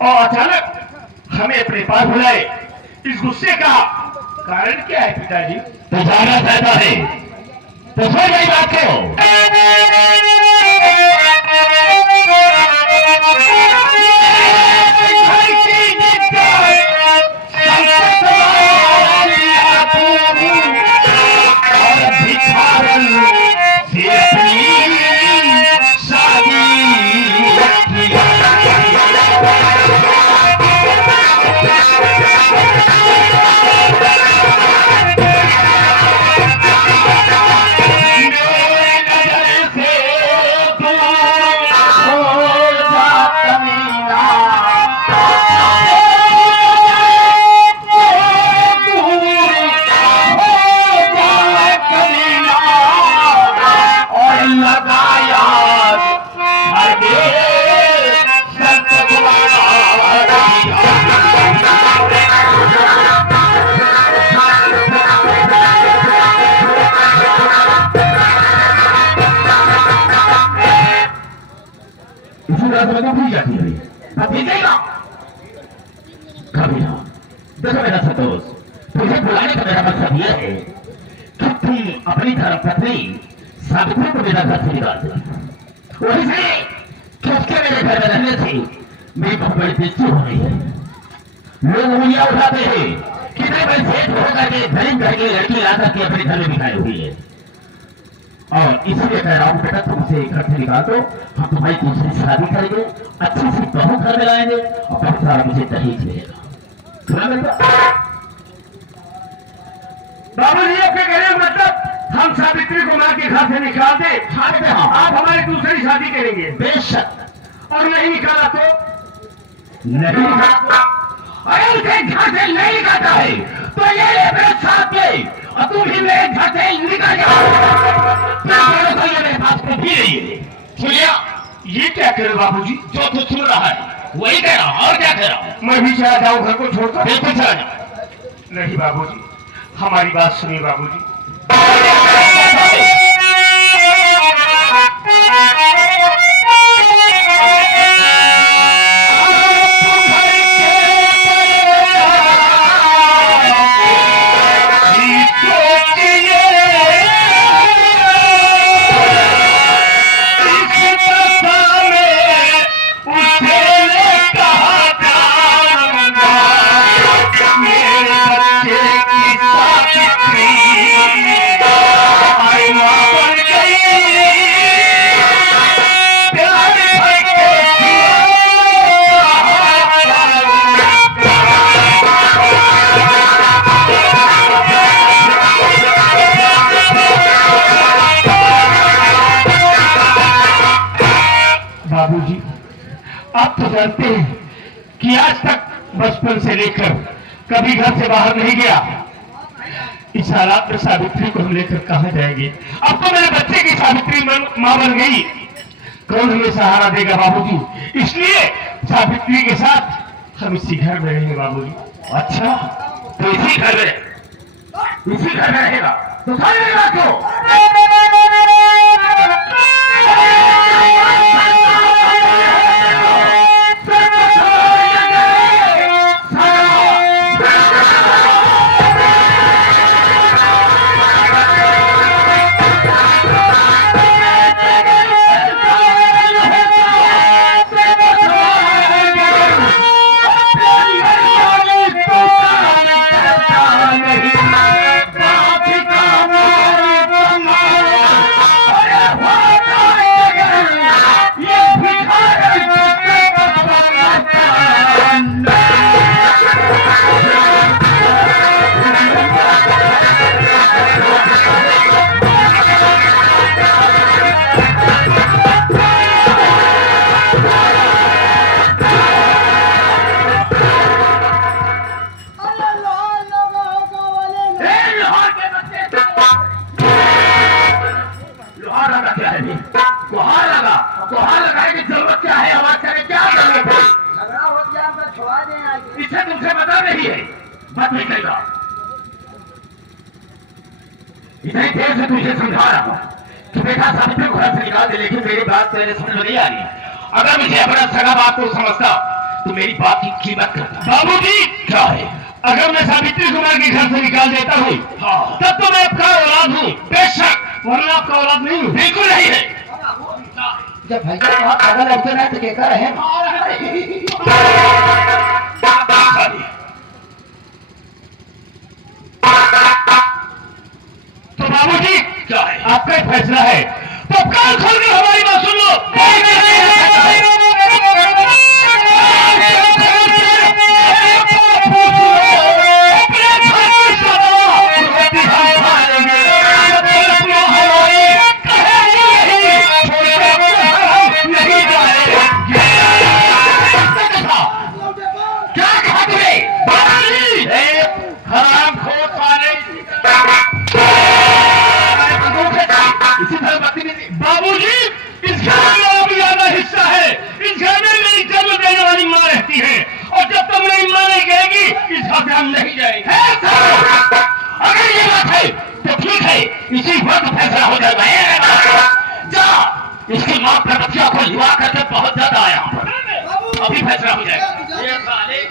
और अचानक हमें अपने पास बुलाए। इस गुस्से का कारण क्या है पिताजी? तो जाना चाहता है तो सुन मेरी बात को। भूल जाती है अब भीगेगा कभी ना। देखो मेरा संतोष, तुझे बुलाने का मेरा मकसद यह है कि तुम अपनी धर्मपत्नी सावित्री को मेरा घर से निकाल दो। वही से कि उसके मेरे घर में रहने से मेरी बहुत बड़ी बेइज्जती हो रही है। लोग उंगलियां उठाते हैं कि नहीं भाई सेठ होकर के गरीब घर की लड़की लाकर के अपने घर में बिठाई हुई है। और इसलिए कह रहा हूं बेटा तुमसे घर से निकाल दो, हम तुम्हारी दूसरी शादी करेंगे, अच्छी सी बहू घर में लाएंगे और बहुत सारा मुझे दहेज मिलेगा। सुना बेटा? बाबूजी आपके कहने का मतलब हम सावित्री को मार के घर से निकाल दे? हाँ बेटा हाँ। आप हमारी दूसरी शादी करेंगे? बेशक। और नहीं निकाला तो? नहीं निकाला अरे उसे घर से नहीं निकालता है तो ये ले मेरे साथ में और तुम ही मेरे घर से निकल जाओ। ये मेरे पास को भी नहीं है। सुनिया, ये क्या कह रहे हो बाबूजी? जो तू सुन रहा है वही कह रहा हूं और क्या कह रहा हूं। मैं भी चला जाऊं घर को छोड़कर? बिल्कुल चला जाओ। नहीं बाबूजी, हमारी बात सुनिए बाबूजी। बाबूजी, आप तो जानते हैं कि आज तक बचपन से लेकर कभी घर से बाहर नहीं गया। इस हालात में सावित्री को हम लेकर कहां जाएंगे? अब तो मेरे बच्चे की सावित्री मां बन गई, कौन हमें सहारा देगा बाबूजी? इसलिए सावित्री के साथ हम इसी घर में रहेंगे बाबूजी। अच्छा तो इसी घर में रहेगा तो सारी बात को। इसे तुमसे पता नहीं है, बात नहीं करेगा। इतनी देर से तुझे समझा रहा हूं कि बेटा सावित्री को घर से निकाल दे, लेकिन मेरी बात तेरे समझ में नहीं आ रही। अगर मुझे अपना सगा बात को समझता तू मेरी बात की कीमत करता है। बाबूजी क्या है? अगर मैं सावित्री कुमार के घर से निकाल देता हूँ हाँ, तब तो मैं आपका औलाद हूँ, बेशक, वरना आपका औलाद नहीं हूँ। बिल्कुल नहीं है। जब भैया बहुत अगल अड़चन है तो कहकर है तो बाबूजी क्या है? आपका ही फैसला है, तो कान खोल कर हमारी बात सुन लो। क्या कहा तुमने? हरामखोर साले! इसी तरह बदतमीजी। बाबूजी इस घर में मेरा भी ज्यादा हिस्सा है, इस घर में मेरी जन्म देने वाली माँ रहती है, और जब तक मेरी माँ नहीं कहेगी इस घर से हम नहीं जाएंगे। अगर ये बात है तो ठीक है, इसी वक्त फैसला हो जाएगा। जा, इसकी माँ प्रगतिया को युवा करके बहुत ज्यादा आया हूं पर अभी फैसला हो जाएगा। ये साले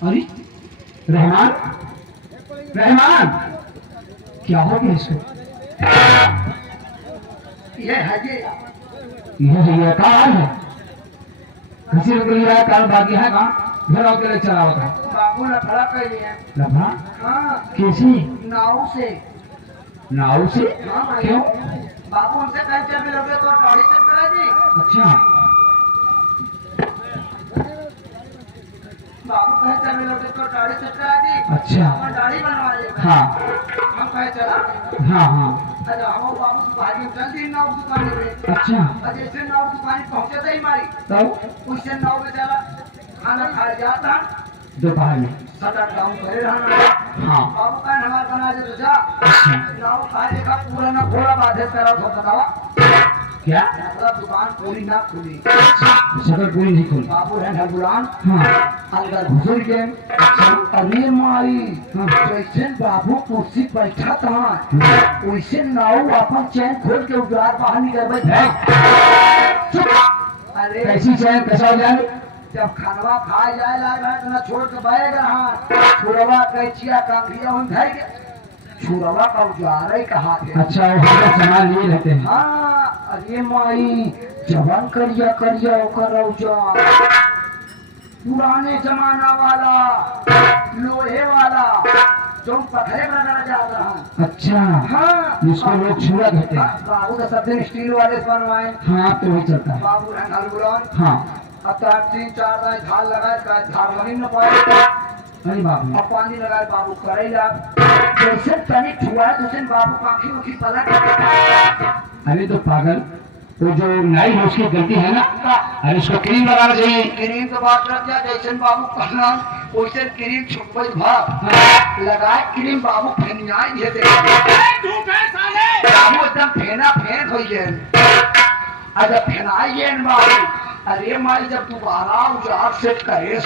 अरे रहमान, रहमान, क्या हो गया इसको? ये है ये कहाँ है? किसी ने बोला है काल भाग्य है कहाँ? घर आके ले चला होता है। बाबू लफड़ा कर लिया। लफड़ा? हाँ, कैसी? नाव से। नाव से? हाँ भाई। क्यों? बाबू उनसे कहीं चल भी लोगे तो गाड़ी से करा जी। अच्छा, बाबू कहीं चल भी लोगे तो गाड़ी से करा जी। अच्छा। और गाड़ी बनवा ले। हाँ हम कहीं चला। हाँ हाँ, अरे हम बाबू दुकान में चल दी नाव दुकान में। अच्छा, और जैसे नाव दुकान पहुंचे थे हमारी, तब उससे नाव में चला, खाना खा जाता, दोपहर में? सटा डाउन करे रहना। हाँ, बाबू का हमारा बना दे तो जा। अच्छा, नाव खा देखा पूरा ना घोड़ा बाधे करा तो बतावा। क्या? मतलब दुकान पूरी ना खुली। शक्ल पूरी नहीं खोली? बाबू है ढलगुलान हाँ, अलगर घुसर गए। अरे माई, हाँ। जैसे बाबू कुर्सी बैठा था हाँ। वैसे नाव अपन चैन खोल के उजाड़ बाहर निकल बैठे। अरे कैसी चैन कैसा हो जाए? जब खानवा खा जाए लगा तो ना छोड़ के बैग रहा छुरवा कैचिया कांखिया उन धर के छुरवा का उजाड़ ही कहा थे। अच्छा, वो हमारे सामान लिए रहते हैं। हाँ, अरे माई जवान करिया करिया ओकर उजाड़ पुराने जमाना वाला लोहे वाला जो पत्थरे में लगा जाता है। अच्छा, हाँ, जिसको लोग छुआ कहते हैं। बाबू का सब दिन स्टील वाले से बनवाए। हाँ, तो वही चलता है। बाबू है ढलगुलान। हाँ, अब तो 3-4 दाई धार लगाए का धार लगी न पाए। अरे बाप रे, अब पानी लगाए बाबू करेला जैसे तनी छुआ तो बाबू काखी उखी पलट। अरे तो पागल, वो जो नाई है उसकी गलती है ना। अरे उसको क्रीम लगाना चाहिए। क्रीम के बात कर दिया जैसे बाबू कहना वैसे क्रीम छुपई भाग लगाए क्रीम बाबू फेनियाई दिए थे। बाबू एकदम फेना फेन हो गए। अरे फेनाई गए बाबू। अरे माई जब दोबारा उजाड़ सेट करे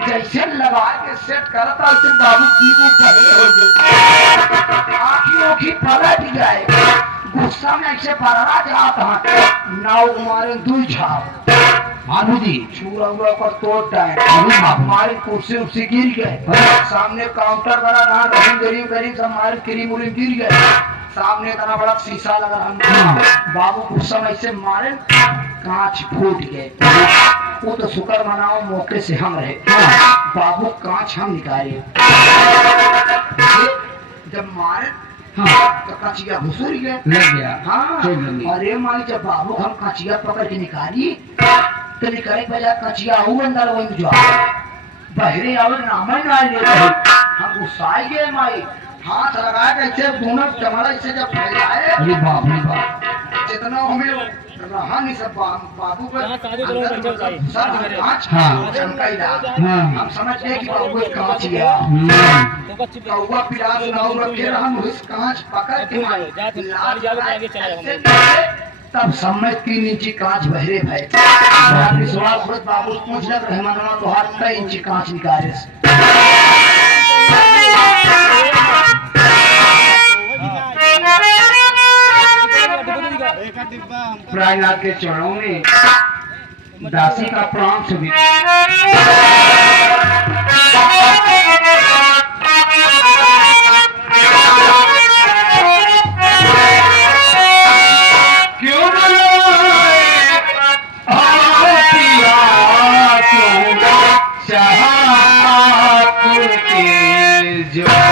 जैसे लगा के सेट करता वैसे बाबू की वो पहले हो गए आँखी ओखी पलट जाए। गुस्सा में ऐसे पलड़ा जाता नाव मारे दुई छाप माधु जी, छुरा हुआ पर तोड़ डाए। हमारी कुर्सी उर्सी गिर गए। सामने काउंटर बना रहा रहीम गरीब गरीब सब हमारे क्रीम उरीम गिर गए। सामने इतना बड़ा शीशा लगा रहा। बाबू गुस्सा में ऐसे मारे कांच फूट गए। वो तो शुक्र मनाओ मौके से हम रहे। बाबू कांच हम निकाले जब मारे तो कचिया घुसुर गए। लग गया। हाँ, चोट लगी। अरे माई जब बाबू हम कचिया पकड़ के निकाली तो निकाले बजा कचिया हूँ अंदर वही जो बहरे आवे नाम ही ना ले हम गुस्साई गए माई। हाथ लगा के ऐसे दोनों चमड़ा से जब फैलाए अरे बाप रे बाप, जितना हमें रहा नहीं सब बाबू को हाँ, शादी करो, अंदर बच्चे मतलब भाई। सब कांच हाँ। चमकाइला हाँ। हम समझ गए कि बाबू एक कांच गया कौवा पिलास नाव रखे हम उस कांच पकड़ के ऐसे करे, तब समय 3 इंची कांच बहरे भाई विश्वास होत बाबू पूछ लग रहे मनवा तो हाथ 3 इंची कांच निकाले प्रायनाथ के चरणों में दासी का प्राण सुबह क्यों बुलाए आतिया क्यों चाहत के जो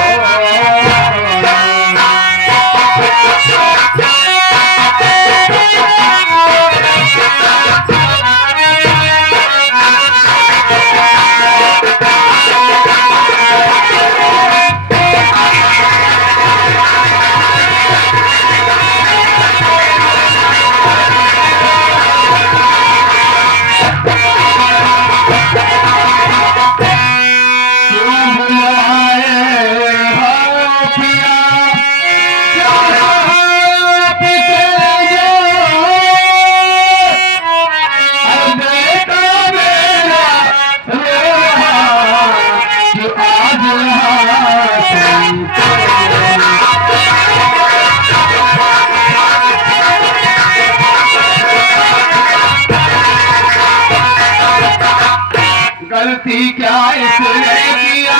गलती क्या इसने किया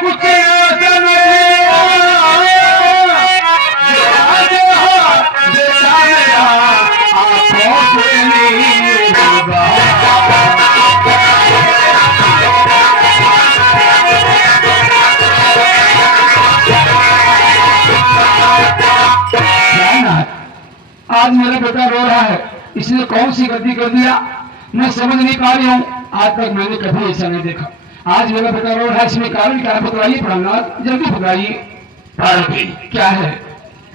कुछ न समझा बेटा मेरा आंखों से नहीं होगा आज मेरा बेटा रो रहा है इसने कौन सी गलती कर दिया मैं समझ नहीं पा रही हूँ आज तक मैंने कभी ऐसा नहीं देखा आज मेरा बेटा रो रहा है इसमें कारण क्या है बतलाइए प्रहलाद जल्दी बताइए पार्वती क्या है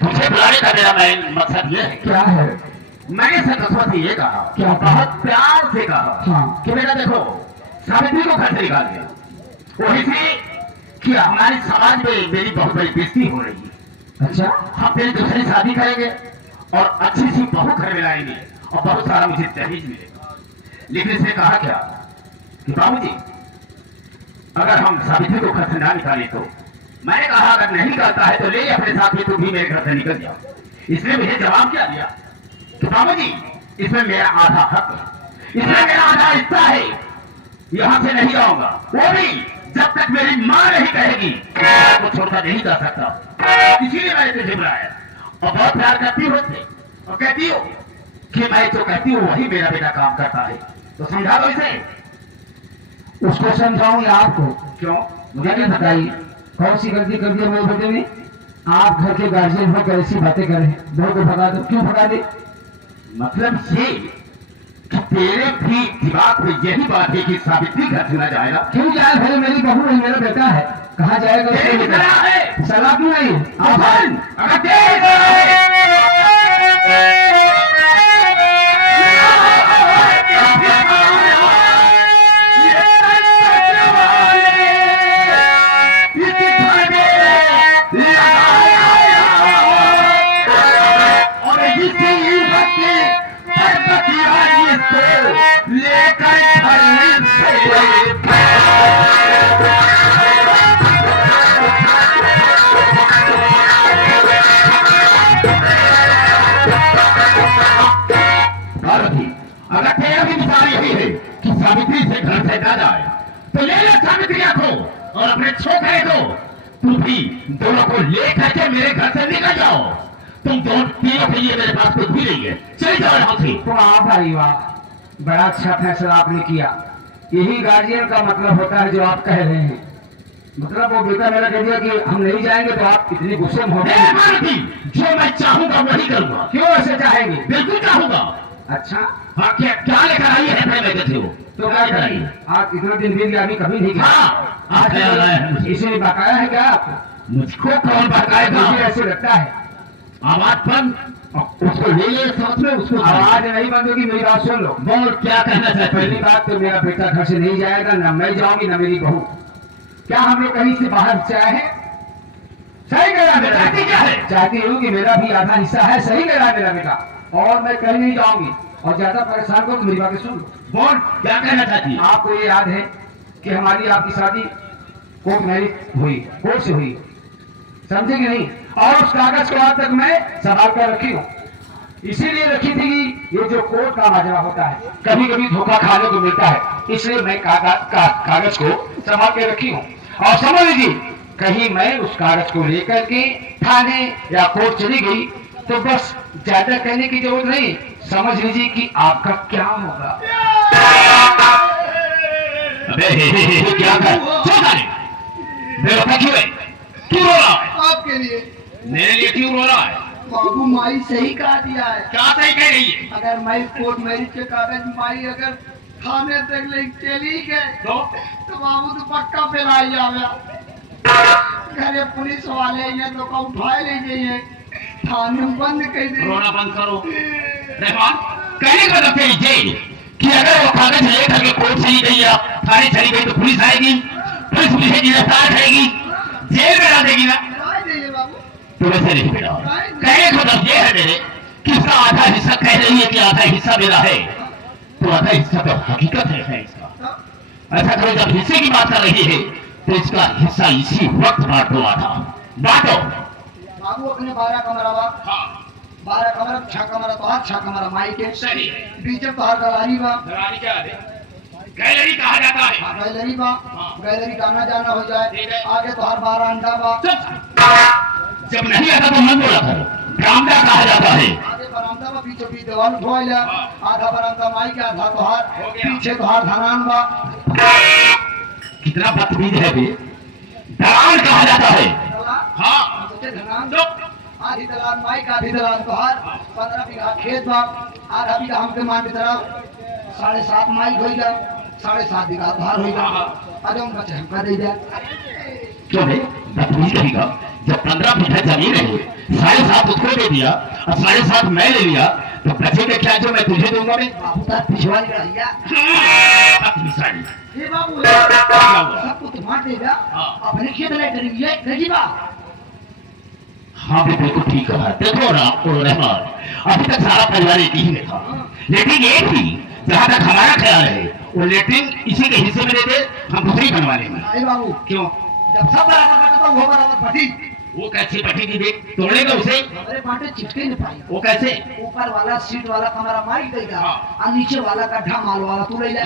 तुझे बुलाने का मेरा मेन मकसद ये है क्या है मैंने सरस्वती से ये कहा क्या? बहुत प्यार से कहा हाँ। कि बेटा देखो सावित्री को घर से निकाल दिया वही से कि हमारे समाज में मेरी बहुत बड़ी बेइज्जती हो रही है अच्छा हम तेरी दूसरी शादी करेंगे और अच्छी सी बहू घर में लाएंगे और बहुत सारा मुझे दहेज मिलेगा लेकिन इसने कहा क्या कि बाबूजी अगर हम सावित्री को घर से ना निकाले तो मैंने कहा अगर नहीं करता है तो ले अपने साथ ही तू भी मेरे घर से निकल जाओ इसने मुझे जवाब क्या दिया कि बाबूजी इसमें मेरा आधा हक है इसमें मेरा आधा हिस्सा है यहां से नहीं जाऊंगा वो भी जब तक मेरी मां नहीं कहेगी को छोड़कर नहीं जा सकता इसीलिए मैंने तुझे बुलाया और बहुत प्यार करती हो और कहती हो कि मैं जो कहती हूँ वही मेरा बेटा काम करता है तो समझा दो इसे उसको समझाऊं या आपको क्यों मुझे नहीं बताइए कौन सी गलती कर दी मेरे बेटे ने आप घर के गार्जियन होकर ऐसी बातें कर रहे हैं बहू को भगा दो क्यों भगा दे मतलब ये कि तेरे भी दिमाग में यही बात है कि सावित्री घर से ना जाएगा क्यों जाए भले मेरी बहू है मेरा बेटा है कहाँ जाएगा तेरी उसको भी सलाह है सलाह क्यों नहीं आप अफन, अगर तेरी सलाह है अगर तेरा भी विचार यही है कि सावित्री से घर से ना जाए तो ले ले सावित्री को और अपने छोकरे को तुम भी दोनों को लेकर के मेरे घर से निकल जाओ तुम दोनों तीनों के लिए मेरे पास कुछ भी नहीं है चले जाओ यहाँ से वाह भाई वाह बड़ा अच्छा फैसला आपने किया यही गार्जियन का मतलब होता है जो आप कह रहे हैं मतलब वो बेटा मेरा कह दिया कि हम नहीं जाएंगे तो आप इतनी गुस्से में हो ए, गए मालती, जो मैं चाहूंगा वही करूंगा क्यों ऐसे चाहेंगे बिल्कुल चाहूंगा अच्छा हाँ क्या लेकर आई है मैं कहते हो तो क्या करेंगे आप इतने दिन बीत गया अभी कभी नहीं गए हाँ आज ख्याल आया है मुझे इसे बकाया है क्या आपको मुझको कौन बताएगा मुझे ऐसे लगता है आवाज बंद उसको ले ले साथ में, उसको आवाज नहीं बंद होगी, मेरी बात सुन लो। बोल क्या कहना चाहते पहली हैं? बात तो मेरा बेटा घर से नहीं जाएगा, ना मैं जाऊंगी ना मेरी बहू। क्या हम लोग कहीं से बाहर से आए हैं? सही कह रहा है मेरा। चाहती क्या है? चाहती हूँ कि मेरा भी आधा हिस्सा है। सही कह रहा है मेरा बेटा, और मैं कहीं नहीं जाऊंगी। और ज्यादा परेशान को तो मेरी बातें सुन लो। बोल क्या कहना चाहती है? आपको ये याद है कि हमारी आपकी शादी कोर्ट मैरिज हुई, कोर्ट से हुई, समझे कि नहीं? और उस कागज को आज तक मैं संभाल कर रखी हूँ। इसीलिए रखी थी कि ये जो कोर्ट का माजरा होता है, कभी कभी धोखा खाने को मिलता है, इसलिए मैं कागज को संभाल के रखी हूँ। और समझ लीजिए, कहीं मैं उस कागज को लेकर के थाने या कोर्ट चली गई तो बस ज्यादा कहने की जरूरत नहीं, समझ लीजिए कि आपका क्या होगा। अबे क्या कर बेवफा क्यों है? क्यों रो रहा है? आपके लिए मेरे लिए क्यों रो रहा है? बाबू माई सही कहा दिया है। क्या सही कह रही है? अगर मैं कोर्ट मैरिज के कागज माई अगर थाने तक ले चली गए तो बाबू तो पक्का फैलाई जावे। घरे पुलिस वाले ये तो का उठाए ले जाइए, थाने में बंद कर दे। रोना बंद करो। रहमान कहने का मतलब ये कि अगर वो कागज लेकर के कोर्ट चली गई या थाने चली गई तो पुलिस आएगी, पुलिस मुझे गिरफ्तार करेगी, जेल में डाल देगी ना। उठाए जाइए बाबू। तो वैसे नहीं बेटा, कहने का मतलब ये है मेरे कि इसका आधा हिस्सा कह रही है कि आधा हिस्सा मेरा है, तो आधा हिस्सा तो हकीकत है इसका। ऐसा करो, जब हिस्से की बात कर रही है तो इसका हिस्सा इसी वक्त बांट दो, आधा बांटो। बाबू अपने 12 कमरा बा, हाँ 12 कमरा 6 कमरा तो हाथ 6 कमरा माई के सही है। बीच में बाहर गलानी बा, दलाली क्या है? गैलरी कहा जाता है। गैलरी बा, गैलरी का आना जाना हो जाए। ठीक है। आगे तो हर 12 अंडा बा, जब नहीं आता तो मत बोला करो, बरामदा कहा जाता है। आगे बरामदा बा, पीछे भी दीवार उठवाइला। आधा बरामदा माई के, आधा तो हो हर, गया। पीछे तो हर धनान बा। कितना बदतमीज है बे, दलाल कहा जाता है। दलाल, हाँ सोचे धनान आधी दलाल माई का, आधी दलाल तो हर। 15 बीघा खेत बा, आधा बीघा हमके मान की तरफ 7.5 माई होइला, 7.5 बीघा तो हर होइला। अरे हम बचे हमका दे दे। क्यों है बदतमीज कहेगा? जब 15 बीघा जमीन है, 7.5 उसको दे दिया और 7.5 मैं ले लिया, तो बचेगा क्या जो मैं तुझे दूंगा? मैं बाबू तार पिछवाड़ी रहिया। मिसाली हे बाबू, क्या हुआ? सब कुछ मार देगा। हाँ। अपने खेत ले करेंगे नहीं बा। हाँ भी बिल्कुल ठीक कहा। देखो ना ओ रहमान, अभी तक सारा परिवार एक ही में था, लेकिन एक ही जहाँ तक हमारा ख्याल है वो लेटरिन इसी के हिस्से में देते, हम दूसरी बनवा लेंगे। नहीं बाबू, क्यों? जब सब बराबर करते तो वो बराबर फटी। वो कैसे बैठेगी? देख तोड़ेगा उसे। हमारे बांटे चिपके नहीं पाई। वो कैसे? ऊपर वाला सीट वाला कमरा मार देगा, हाँ। और नीचे वाला गड्ढा माल वाला तू ले जा।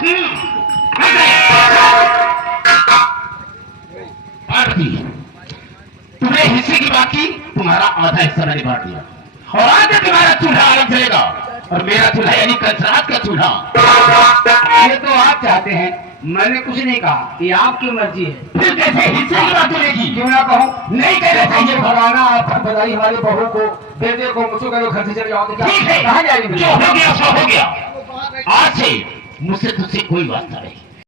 पार्वती, तुमने हिस्से की बात की, तुम्हारा आधा हिस्सा मैंने बांट दिया, और आज से तुम्हारा चूल्हा अलग चलेगा और मेरा चूल्हा यानी कंसरात का चूल्हा। ये तो आप चाहते हैं, मैंने कुछ नहीं कहा, ये आपकी मर्जी है। फिर कैसे हिस्से की बात चलेगी? क्यों ना कहूँ? नहीं कहना चाहिए। भगाना आप बताइए हमारी बहू को, बेटे को, मुझको कहो घर से चले जाओ तो क्या ठीक है, कहाँ जाएगी? जो हो गया सो हो गया। आज से मुझसे तुझसे कोई वास्ता नहीं।